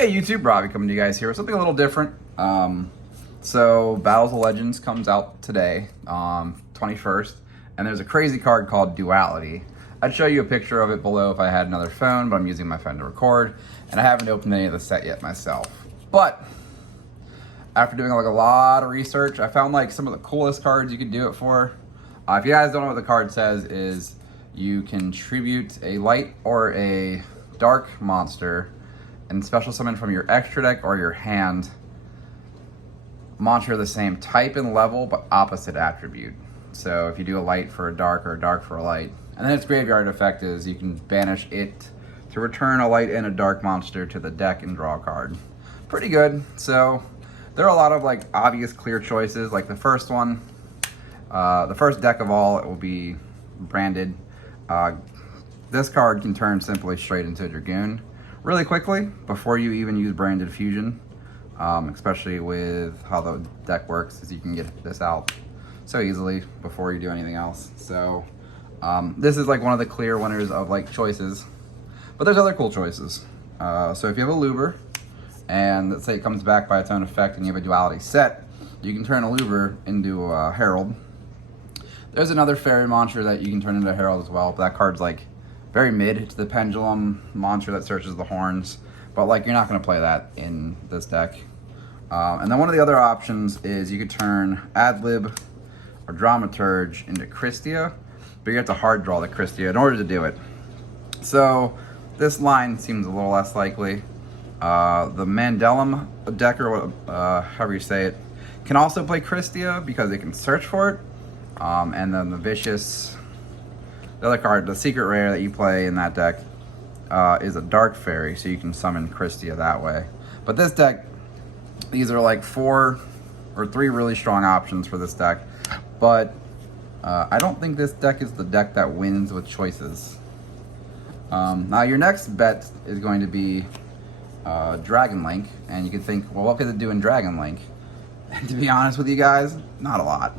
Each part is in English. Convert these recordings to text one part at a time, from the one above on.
Hey YouTube, Robbie coming to you guys here with something a little different. So Battles of Legends comes out today, 21st, and there's a crazy card called Duality. I'd show you a picture of it below if I had another phone, but I'm using my phone to record, and I haven't opened any of the set yet myself. But after doing like a lot of research, I found like some of the coolest cards you could do it for. If you guys don't know what the card says, is you can tribute a light or a dark monster and special summon from your extra deck or your hand monster of the same type and level but opposite attribute. So if you do a light for a dark or a dark for a light, and then its graveyard effect is you can banish it to return a light and a dark monster to the deck and draw a card. Pretty good. So there are a lot of like obvious clear choices. Like the first one, the first deck of all, it will be branded. This card can turn simply straight into a Dragoon really quickly before you even use branded fusion, especially with how the deck works, is you can get this out so easily before you do anything else. So this is like one of the clear winners of like choices, but there's other cool choices. So if you have a Luber and let's say it comes back by its own effect and you have a Duality set, you can turn a Luber into a Herald. There's another fairy monster that you can turn into a Herald as well, but that card's like very mid. It's the pendulum monster that searches the horns, but like you're not going to play that in this deck. And then one of the other options is you could turn Adlib or Dramaturge into Christia, but you have to hard draw the Christia in order to do it. So this line seems a little less likely. The Mandellum deck, or however you say it, can also play Christia because it can search for it. And then the Vicious, the other card, the secret rare that you play in that deck, is a Dark Fairy, so you can summon Christia that way. But this deck, these are like 4 or 3 really strong options for this deck. But I don't think this deck is the deck that wins with choices. Now your next bet is going to be Dragon Link, and you can think, well, what could it do in Dragon Link? And to be honest with you guys, not a lot.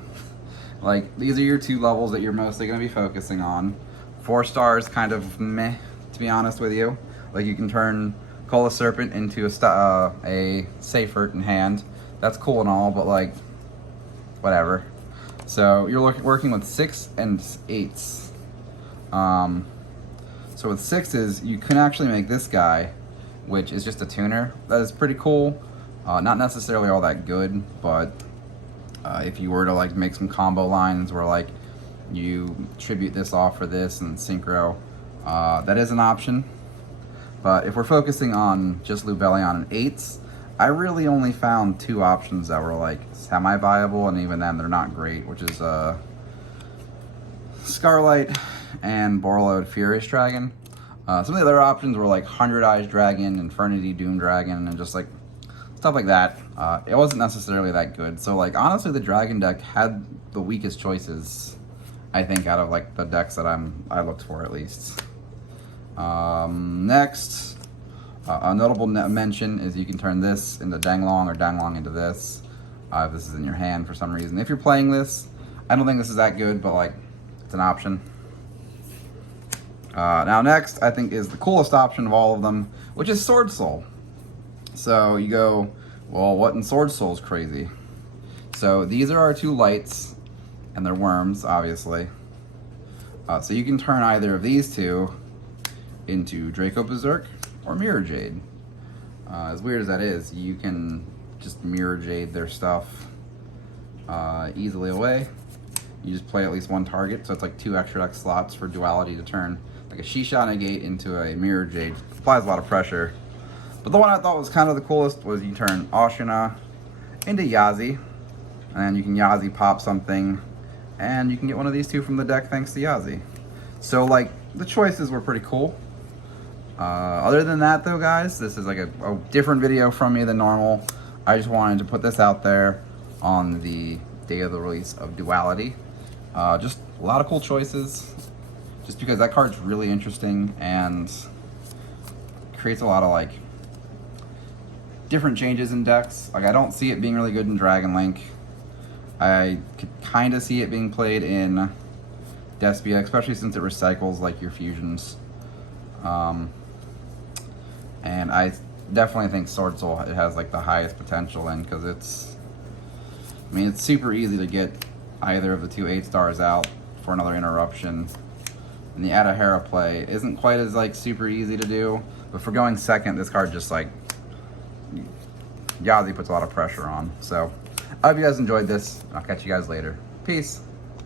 Like, these are your 2 levels that you're mostly going to be focusing on. 4 stars, kind of meh, to be honest with you. Like, you can turn Cola Serpent into a Seifert in hand. That's cool and all, but like, whatever. So you're working with 6 and 8s. So with 6s, you can actually make this guy, which is just a tuner. That is pretty cool. Not necessarily all that good, but if you were to like make some combo lines where like you tribute this off for this and synchro, that is an option. But if we're focusing on just Lubellion and 8s, I really only found 2 options that were like semi-viable, and even then they're not great, which is Scarlight and Borreload Furious Dragon. Some of the other options were like 100 Eyes Dragon, Infernity Doom Dragon, and just like stuff like that. It wasn't necessarily that good. So like honestly, the Dragon deck had the weakest choices, I think, out of like the decks that I looked for at least. Next, a notable mention is you can turn this into Danglong or Danglong into this. If this is in your hand for some reason. If you're playing this, I don't think this is that good, but like it's an option. Now next, I think is the coolest option of all of them, which is Sword Soul. So you go, well, what in Sword Soul is crazy? So these are our 2 lights, and they're worms, obviously. So you can turn either of these 2 into Draco Berserk or Mirror Jade. As weird as that is, you can just Mirror Jade their stuff easily away. You just play at least 1 target, so it's like 2 extra deck slots for Duality to turn like a Shisha Negate into a Mirror Jade. Applies a lot of pressure. But the one I thought was kind of the coolest was you turn Ashina into Yazi, and you can Yazi pop something, and you can get one of these 2 from the deck thanks to Yazi. So like, the choices were pretty cool. Other than that though, guys, this is like a different video from me than normal. I just wanted to put this out there on the day of the release of Duality. Just a lot of cool choices, just because that card's really interesting and creates a lot of like different changes in decks. Like, I don't see it being really good in Dragon Link. I could kind of see it being played in Despia, especially since it recycles like your fusions. And I definitely think Sword Soul it has like the highest potential in, because it's, I mean, it's super easy to get either of the two 8-stars out for another interruption. And the Adahara play isn't quite as like super easy to do, but for going second, this card just like Yazi puts a lot of pressure on. So I hope you guys enjoyed this. I'll catch you guys later. Peace.